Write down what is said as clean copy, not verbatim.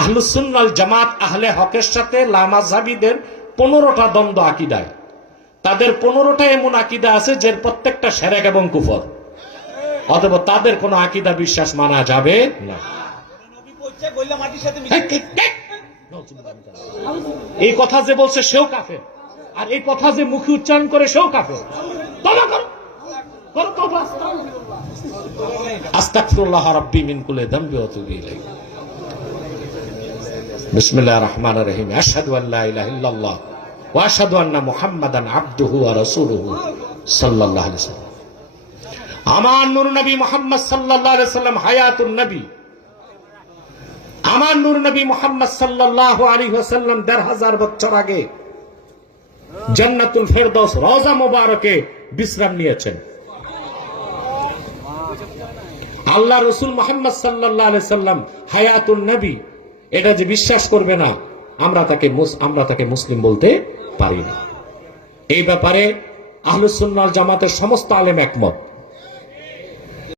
আহলুস সুন্নাহ ওয়াল জামাত আহলে হকের সাথে লামাযহাবীদের 15টা দ্বন্দ্ব আকীদায়। তাদের 15টা এমন আকীদা আছে যে প্রত্যেকটা শিরক এবং কুফর, অথবা তাদের কোনো আকীদা বিশ্বাস মানা যাবে না। এই কথা যে বলছে সেও কাফের, আর এই কথা যে মুখে উচ্চারণ করে সেও কাফের। তওবা করো, করো তওবা। আস্তাগফিরুল্লাহ রাব্বি মিন কুল্লি যামবি ওয়া আতুবু ইলাইহি। বিসমিল্লাহির রহমানির রহিম। আশহাদু আল্লা ইলাহা ইল্লাল্লাহ ওয়া আশহাদু আন্না মুহাম্মাদান আবদুহু ওয়া রাসূলুহু সাল্লাল্লাহু আলাইহি ওয়াসাল্লাম। আমার নূর নবী মুহাম্মদ সাল্লাল্লাহু আলাইহি ওয়াসাল্লাম হায়াতুন নবী। আমার নূর নবী মুহাম্মদ সাল্লাল্লাহু আলাইহি ওয়াসাল্লাম ১৫০০ বছর আগে জান্নাতুল ফেরদৌস রওজা মুবারকে বিশ্রাম নিয়েছেন। আল্লাহ রাসূল মুহাম্মদ সাল্লাল্লাহু আলাইহি ওয়াসাল্লাম হায়াতুন নবী, এটা যে বিশ্বাস করবে না, আমরা তাকে মুসলিম বলতে পারি না। এই ব্যাপারে আহলুস সুন্নাহ ওয়াল জামাতের সমস্ত আলেম একমত।